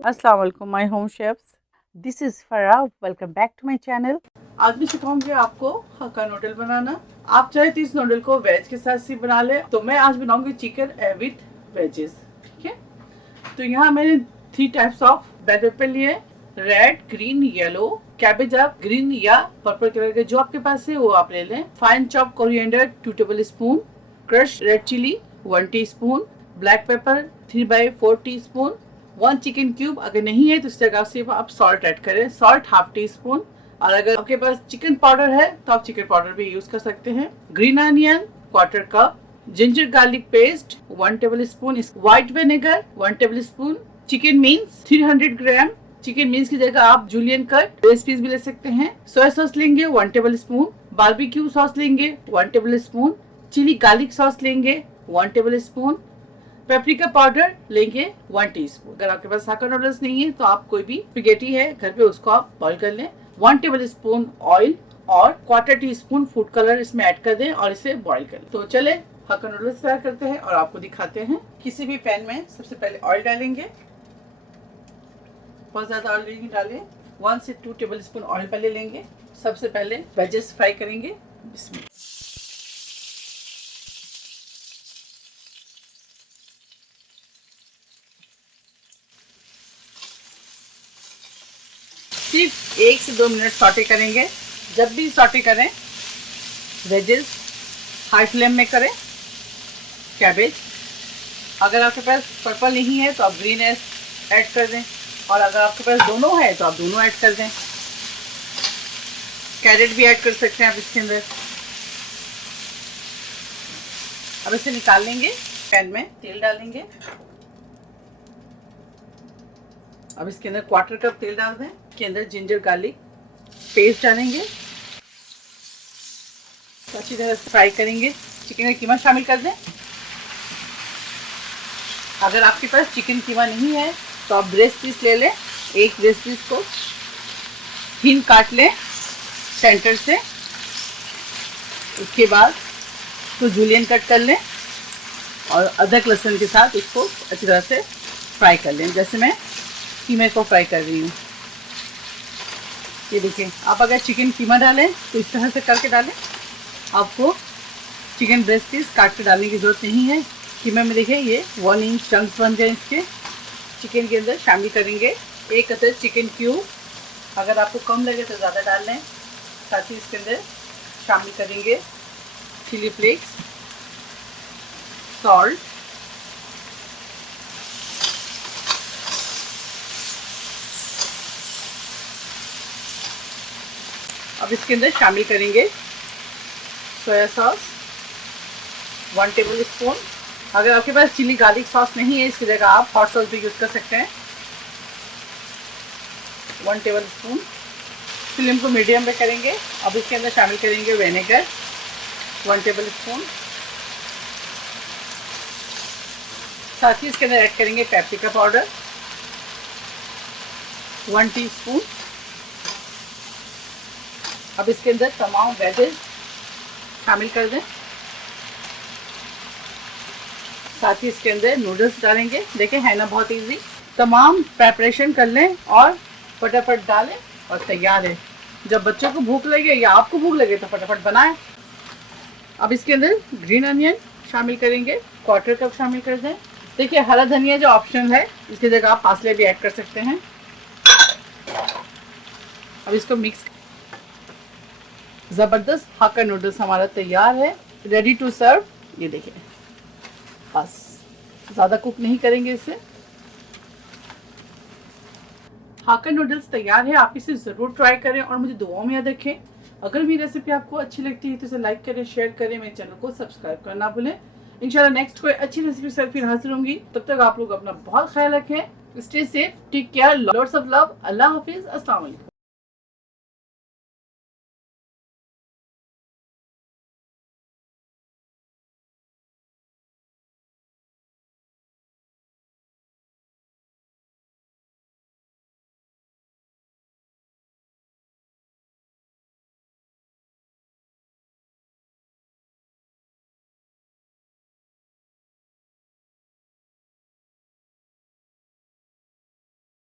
अस्सलाम वालेकुम my home chefs, this is Farah. Welcome back to my channel. आज मैं सिखाऊंगी आपको हक्का नूडल बनाना। आप चाहे तो इस नूडल को वेज के साथ भी बना ले, तो मैं आज बनाऊंगी चिकन विद वेजेस। ठीक है, तो यहाँ मैंने 3 टाइप्स ऑफ बेल पेपर लिए, रेड, ग्रीन, येलो। कैबेज आप ग्रीन या पर्पल कलर के जो आपके पास है वो आप ले लें। Fine chop coriander 2 table spoon, crush red chili 1 teaspoon, black pepper 3/4 teaspoon, 1 chicken cube. अगर नहीं है तो इस जगह से आप सॉल्ट ऐड करें, सॉल्ट हाफ टी स्पून। और अगर आपके पास चिकन पाउडर है तो आप चिकन पाउडर भी यूज कर सकते हैं। Green onion 1/4 cup, ginger garlic paste 1 table spoon, white vinegar 1 table spoon, chicken means 300 ग्राम। चिकन मीन्स की जगह आप जूलियन कट रेसिपीज भी ले सकते हैं। सोया सॉस लेंगे 1 टेबल स्पून, बारबेक्यू सॉस लेंगे 1 table spoon, chili garlic sauce लेंगे 1 टेबल स्पून, पेपरिका पाउडर लेंगे 1 टीस्पून। अगर आपके पास हक्का नूडल्स नहीं है तो आप कोई भी स्पैगेटी है घर पे उसको आप बॉईल कर लें। 1 टेबल स्पून ऑयल और 1/4 टीस्पून फूड कलर इसमें ऐड कर दें और इसे बॉईल कर लें। तो चले हक्का नूडल्स तैयार करते हैं और आपको दिखाते हैं। किसी भी पैन में सबसे पहले ऑयल डालेंगे, बहुत ज्यादा ऑयल नहीं डालें, 1 से 2 टेबल स्पून ऑयल पहले लेंगे। सबसे पहले वेजेस फ्राई करेंगे। इसमें सिर्फ 1 से 2 मिनट सॉटे करेंगे। जब भी सॉटे करें वेजेस हाई फ्लेम में करें। कैबेज अगर आपके पास पर्पल नहीं है तो आप ग्रीन ऐड कर दें, और अगर आपके पास दोनों है तो आप दोनों ऐड कर दें। कैरेट भी ऐड कर सकते हैं आप इसके अंदर। अब इसे निकाल लेंगे। पैन में तेल डालेंगे। अब इसके अंदर 1/4 कप तेल डाल दें। इसके अंदर जिंजर गार्लिक पेस्ट डालेंगे, अच्छी तरह फ्राई करेंगे। चिकन का कीमा शामिल कर दें। अगर आपके पास चिकन कीमा नहीं है तो आप ब्रेस्ट पीस ले लें। एक ब्रेस्ट पीस को थिन काट लें सेंटर से। उसके बाद उसको जूलियन कट कर लें और अदरक लहसुन के साथ इसको अच्छी तरह से फ्राई कर लें, जैसे मैं कीमे को फ्राई कर रही हूँ। ये देखिए, आप अगर चिकन कीमा डालें तो इस तरह से करके डालें। आपको चिकन ब्रेस्ट पीस काट के डालने की ज़रूरत नहीं है। कीमे में देखिए ये 1 इंच चंक्स बन गए इसके। चिकन के अंदर शामिल करेंगे 1 अदर चिकन क्यूब। अगर आपको कम लगे तो ज़्यादा डाल लें। साथ ही इसके अंदर शामिल करेंगे चिली फ्लेक्स, सॉल्ट, अब इसके अंदर शामिल करेंगे सोया सॉस 1 टेबल स्पून। अगर आपके पास चिली गार्लिक सॉस नहीं है इसकी जगह आप हॉट सॉस भी यूज़ कर सकते हैं। 1 टेबल स्पून। फ्लेम को मीडियम पे करेंगे। अब इसके अंदर शामिल करेंगे विनेगर 1 टेबल स्पून। साथ ही इसके अंदर ऐड करेंगे पेपरिका पाउडर 1 टीस्पून। अब इसके अंदर तमाम वेजेस शामिल कर दें। साथ ही इसके अंदर नूडल्स डालेंगे। देखिए है ना बहुत इजी। तमाम प्रेपरेशन कर लें और फटाफट डालें और तैयार है। जब बच्चों को भूख लगे या आपको भूख लगे तो फटाफट बनाएं। अब इसके अंदर ग्रीन अनियन शामिल करेंगे, 1/4 कप शामिल कर दें। देखिए हरा धनिया जो ऑप्शन है इसकी जगह आप पासले भी ऐड कर सकते हैं। अब इसको मिक्स। ज़बरदस्त हक्का नूडल्स हमारा तैयार है, रेडी टू सर्व। ये देखिए, बस ज़्यादा कुक नहीं करेंगे इसे। हक्का नूडल्स तैयार है। आप इसे ज़रूर ट्राई करें और मुझे दुआओं में याद रखें। अगर मेरी रेसिपी आपको अच्छी लगती है तो इसे लाइक करें, शेयर करें, मेरे चैनल को सब्सक्राइब करना भूलें। इंशाल्लाह नेक्स्ट कोई अच्छी रेसिपी से फिर हाजिर होंगी। तब तक आप लोग अपना बहुत ख्याल रखें। Stay safe, take care, lots of love. अल्लाह हाफिज़, अस्सलाम वालेकुम।